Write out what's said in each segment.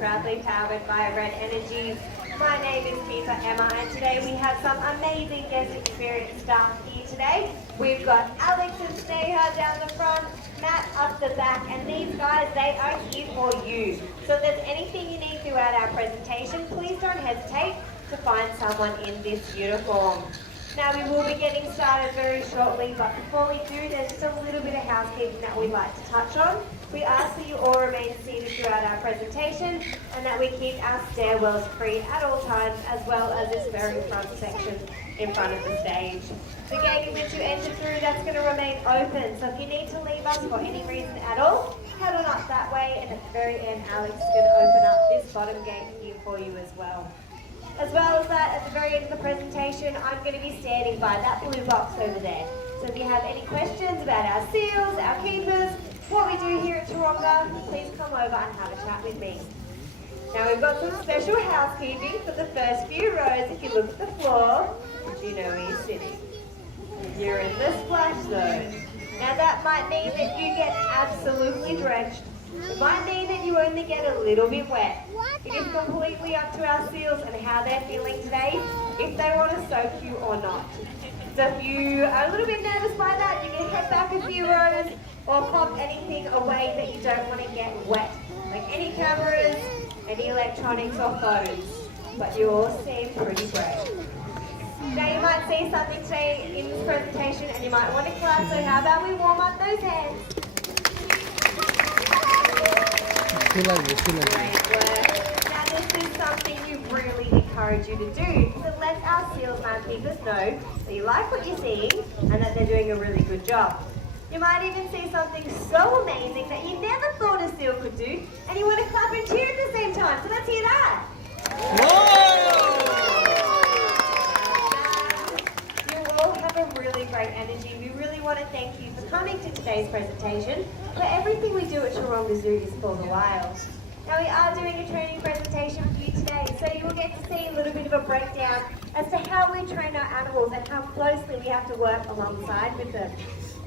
proudly powered by Red Energy. My name is Mifa Emma, and today we have some amazing guest experience staff here today. We've got Alex and Sneha down the front, Matt up the back, and these guys, they are here for you. So if there's anything you need throughout our presentation, please don't hesitate to find someone in this uniform. Now we will be getting started very shortly, but before we do, there's just a little bit of housekeeping that we'd like to touch on. We ask that you all remain seated throughout our presentation and that we keep our stairwells free at all times, as well as this very front section in front of the stage. The gate in which you enter through, that's going to remain open, so if you need to leave us for any reason at all, head on up that way, and at the very end, Alex is going to open up this bottom gate here for you as well. As well as that, at the very end of the presentation, I'm going to be standing by that blue box over there. So if you have any questions about our seals, our keepers, what we do here at Taronga, please come over and have a chat with me. Now we've got some special housekeeping for the first few rows. If you look at the floor, you know where you're sitting. You're in the splash zone. Now that might mean that you get absolutely drenched. It might mean that you only get a little bit wet. It is completely up to our seals and how they're feeling today, if they want to soak you or not. So if you are a little bit nervous by that, you can head back a few rows or pop anything away that you don't want to get wet, like any cameras, any electronics or phones. But you all seem pretty brave. Now you might see something today in this presentation and you might want to clap, so how about we warm up those hands? Great work. Now this is something we really encourage you to do, because it lets our seals and keepers know that you like what you're seeing and that they're doing a really good job. You might even see something so amazing that you never thought a seal could do, and you want to clap and cheer at the same time. So let's hear that. You all have a really great energy. We really want to thank you for coming to today's presentation. But everything we do at Taronga Zoo is for the wild. Now we are doing a training presentation for you today, so you will get to see a little bit of a breakdown as to how we train our animals and how closely we have to work alongside with them.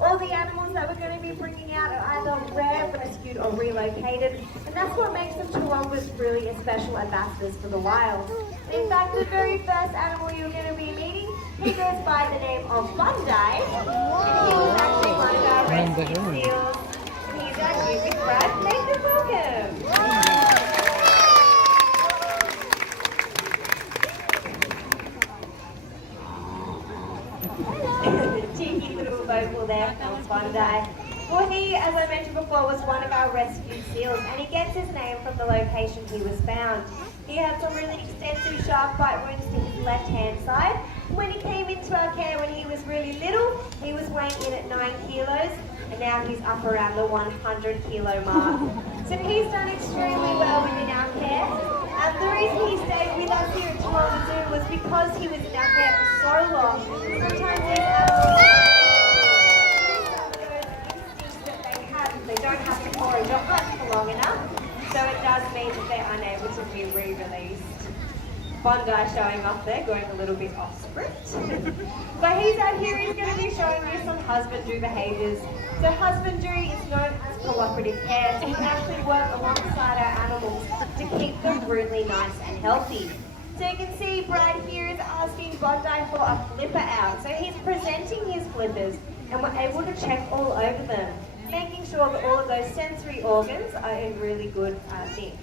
All the animals that we're going to be bringing out are either rare, rescued or relocated, and that's what makes them Taronga's really a special ambassadors for the wild. In fact, the very first animal you're going to be meeting, he goes by the name of Bandai, and he was actually one of our rescue seals. He's our music Brad. Make them welcome. Cheeky little vocal there from Bandai. Well, he, as I mentioned before, was one of our rescued seals, and he gets his name from the location he was found. He had some really extensive shark bite wounds to his left-hand side. When he came into our care when he was really little, he was weighing in at 9 kilos, and now he's up around the 100 kilo mark. So he's done extremely well within our care. The reason he stayed with us here at Taronga Zoo was because he was in our care for so long. Sometimes these animals lose some of those instincts that they have if they don't have to forage or hunt for long enough. So it does mean that they're unable to be re-released. Bandai showing off there, going a little bit off script. But he's out here, he's going to be showing you some husbandry behaviours. So husbandry is known as cooperative care, so we actually work alongside our animals to keep them really nice and healthy. So you can see Brad here is asking Bandai for a flipper out. So he's presenting his flippers and we're able to check all over them, making sure that all of those sensory organs are in really good nick.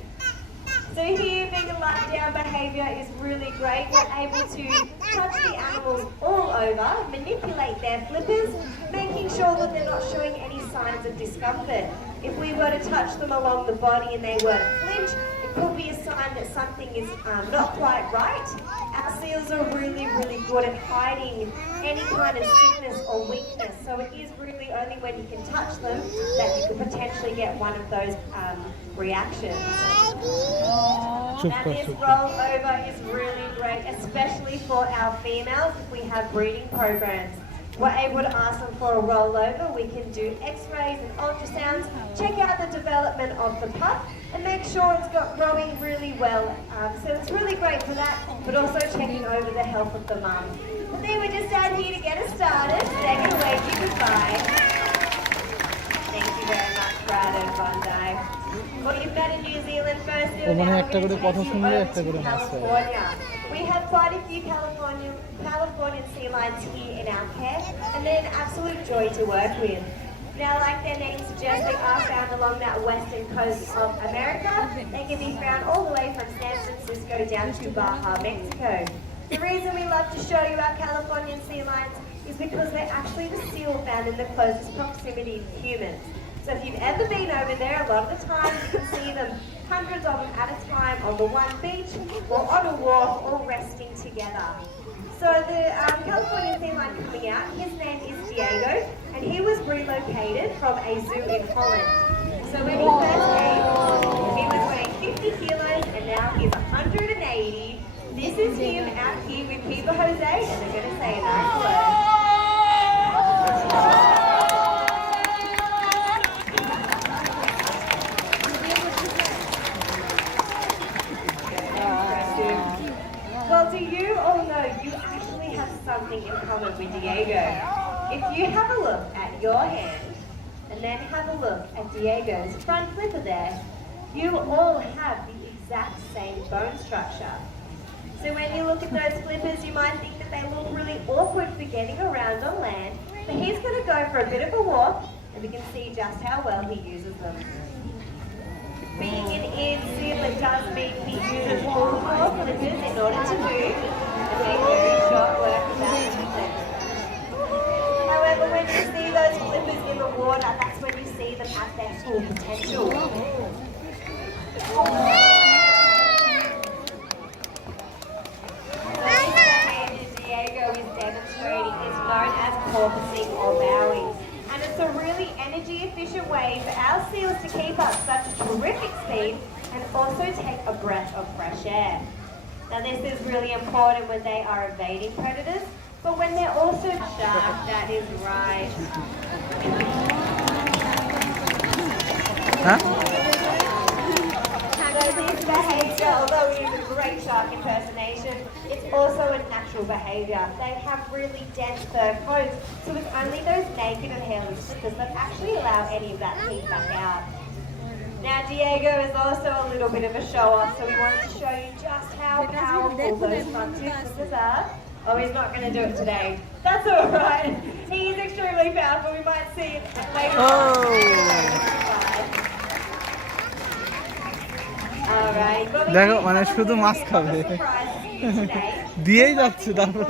So here, being a lie-down behaviour is really great. We're able to touch the animals all over, manipulate their flippers, making sure that they're not showing any signs of discomfort. If we were to touch them along the body and they were to flinch, it could be a sign that something is not quite right. Our seals are really, really good at hiding any kind of sickness or weakness. So it is really only when you can touch them that you could potentially get one of those reactions. Now this rollover is really great, especially for our females if we have breeding programs. We're able to ask them for a rollover. We can do x-rays and ultrasounds, check out the development of the pup and make sure it's got growing really well. So it's really great for that, but also checking over the health of the mum. But then we're just out here to get us started. They can wave you goodbye. Thank you very much, Brad and Bandai. Well, you've met a New Zealand First still মানে now একটা করে we're কথা taking শুনলে over একটা to করে মাছ পায়। California. We have quite a few Californian sea lions here in our care, and they're an absolute joy to work with. Now, like their name suggests, they are found along that western coast of America. They can be found all the way from San Francisco down to Baja, Mexico. The reason we love to show you our Californian sea lions is because they're actually the seal found in the closest proximity to humans. So if you've ever been over there, a lot of the time you can see them, hundreds of them at a time on the one beach or on a wharf, all resting together. So the Californian sea lion coming out, his name is Diego, and he was relocated from a zoo in Holland. So when he first came, he was weighing 50 kilos, and now he's 180. This is him out here with Peter Jose, and they're going to say a nice word. Well, do you all know you actually have something in common with Diego? If you have a look at your hand, and then have a look at Diego's front flipper there, you all have the exact same bone structure. So when you look at those flippers, you might think that they look really awkward for getting around on land, but he's going to go for a bit of a walk, and we can see just how well he uses them. Being an eared seal, it does mean he uses all four flippers in order to move and make very short work of that movement. However, when you see those flippers in the water, that's when you see them at their full potential. Diego is demonstrating is known as porpoising or bowing, and it's a really energy efficient way for our seals to keep up such a terrific speed and also take a breath of fresh air. Now this is really important when they are evading predators, but when they're also sharp, that is right. Huh? So this behaviour, although it is a great shark impersonation, it's also a natural behaviour. They have really dense fur coats, so it's only those naked and hairless flippers that actually allow any of that heat back out. Now Diego is also a little bit of a show-off, so we wanted to show you just how powerful those front two flippers are. Oh, he's not going to do it today. That's all right. He's extremely powerful. We might see it later on. Alright, দেখো মানে শুধু মাছ খাবে দিয়েই যাচ্ছে তারপর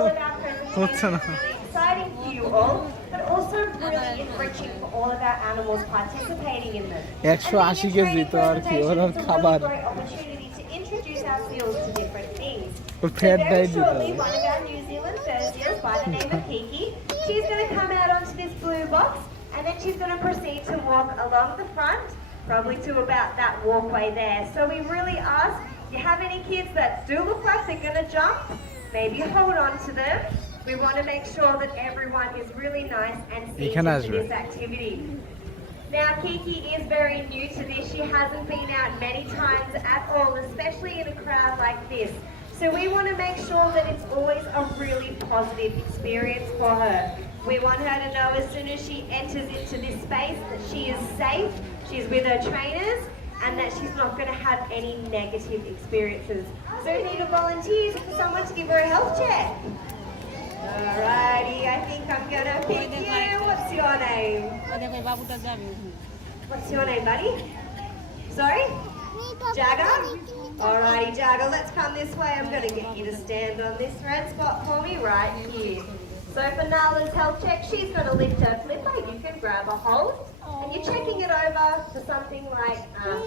হচ্ছে না exciting for you all, but also really enriching for all of our animals participating in them. 180 KG তো আর কি ওর খাবার Great opportunity to introduce our seals to different things. Or fat Very ডাইট দিতে shortly, হবে one of our New Zealand fur seals by the name of Kiki, she's going to come out onto this blue box, and then she's going to proceed to walk along the front, probably to about that walkway there. So we really ask, you have any kids that do look like they're going to jump? Maybe hold on to them. We want to make sure that everyone is really nice and seated to this activity. Now Kiki is very new to this. She hasn't been out many times at all, especially in a crowd like this. So we want to make sure that it's always a really positive experience for her. We want her to know as soon as she enters into this space that she is safe, she's with her trainers, and that she's not going to have any negative experiences. So we need a volunteer for someone to give her a health check. Alrighty, I think I'm going to pick you. What's your name? What's your name, buddy? Sorry? Jagger? Alrighty, Jagger, let's come this way. I'm going to get you to stand on this red spot for me right here. So for Nala's health check, she's going to lift her flipper. You can grab a hold, and you're checking it over for something like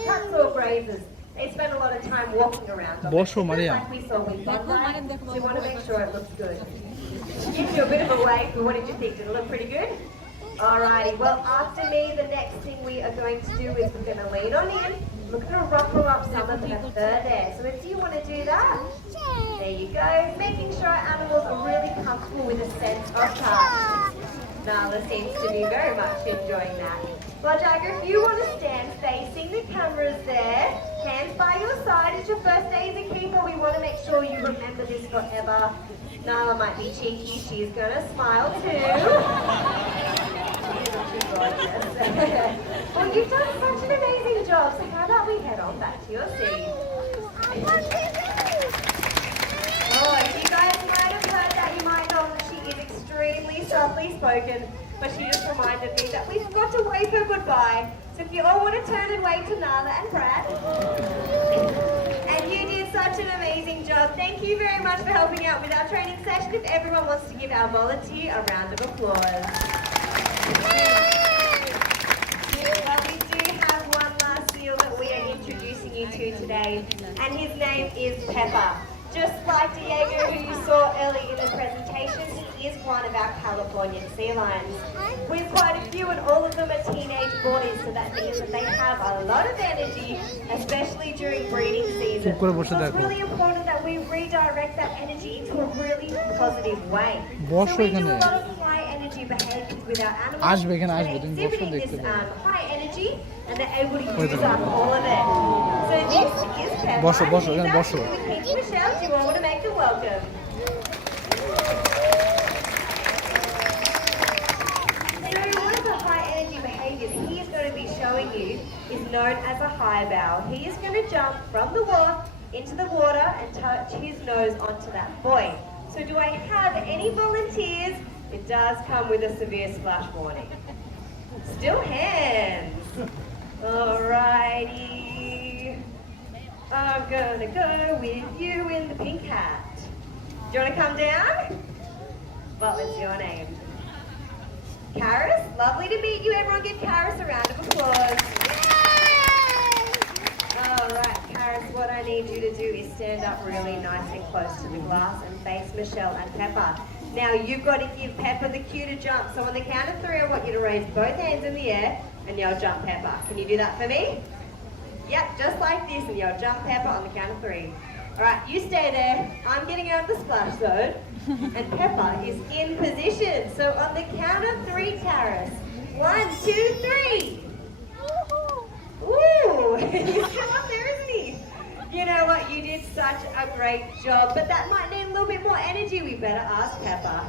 cuts or grazes. They spend a lot of time walking around on it, like we saw with Bandai, so we want to make sure it looks good. Give you a bit of a wave, but what did you think? Did it look pretty good? Alrighty, well after me, the next thing we are going to do is we're going to lean on in. We're going to ruffle up some of her fur there. So if you want to do that, there you go. Making sure our animals are really comfortable with a sense of touch. Nala seems to be very much enjoying that. Well, Jagger, if you want to stand facing the cameras there, hands by your side. It's your first day as a keeper. We want to make sure you remember this forever. Nala might be cheeky. She's going to smile too. Well, you've done such an amazing job. So how about we head on back to your seat? spoken, but she just reminded me that we've got to wave her goodbye. So if you all want to turn and wave to Nala and Brad. And you did such an amazing job. Thank you very much for helping out with our training session. If everyone wants to give our volunteer a round of applause. Well, we do have one last seal that we are introducing you to today, and his name is Pepper. Just like Diego, who you saw early in the presentation, he is one of our Californian sea lions. We have quite a few, and all of them are teenage boys, so that means that they have a lot of energy, especially during breeding season. So it's really important that we redirect that energy into a really positive way. So we do a lot of high energy behaviors with our animals. They're exhibiting this high energy, and they're able to use up all of it. So this is Pepper. Michelle, do you all want to make them welcome? So one of the high energy behaviours he is going to be showing you is known as a high bow. He is going to jump from the wharf into the water and touch his nose onto that buoy. So do I have any volunteers? It does come with a severe splash warning. Still hands. Alrighty. I'm gonna go with you in the pink hat. Do you want to come down? What was your name? Karis? Lovely to meet you. Everyone give Karis a round of applause. Alright, Karis, what I need you to do is stand up really nice and close to the glass and face Michelle and Pepper. Now you've got to give Pepper the cue to jump. So on the count of 3, I want you to raise both hands in the air and yell jump Pepper. Can you do that for me? Yep, just like this, and yell jump Pepper on the count of 3. Alright, you stay there. I'm getting out of the splash zone. And Pepper is in position. So on the count of 3, Karis. 1, 2, 3. Ooh, he's still up there, isn't he? You know what, you did such a great job, but that might need a little bit more energy. We better ask Pepper.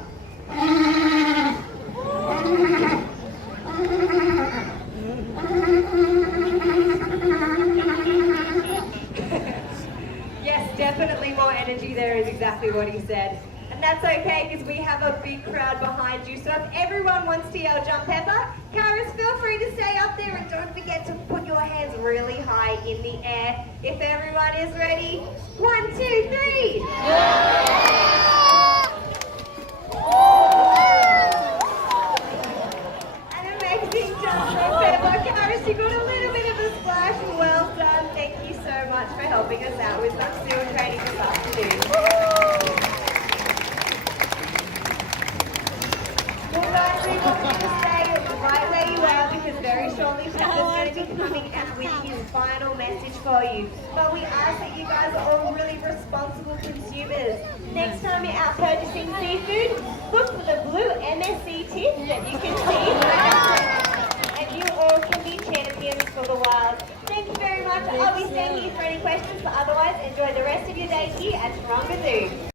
Yes, definitely more energy there is exactly what he said. And that's okay because we have a big crowd behind you. So if everyone wants to yell jump Pepper, Karis, feel free to stay up there and don't forget to put your hands really high in the air. If everyone is ready, 1, 2, 3. An amazing jump from Pepper. Karis, you got a little bit of a splash. Well done. Thank you so much for helping us out with some seal training this afternoon. Well guys, we want you to stay right where you are because very shortly Pepper's going to be coming and with his final message for you. But we ask that you guys are all really responsible consumers. Next time you're out purchasing seafood, look for the blue MSC tin that you can see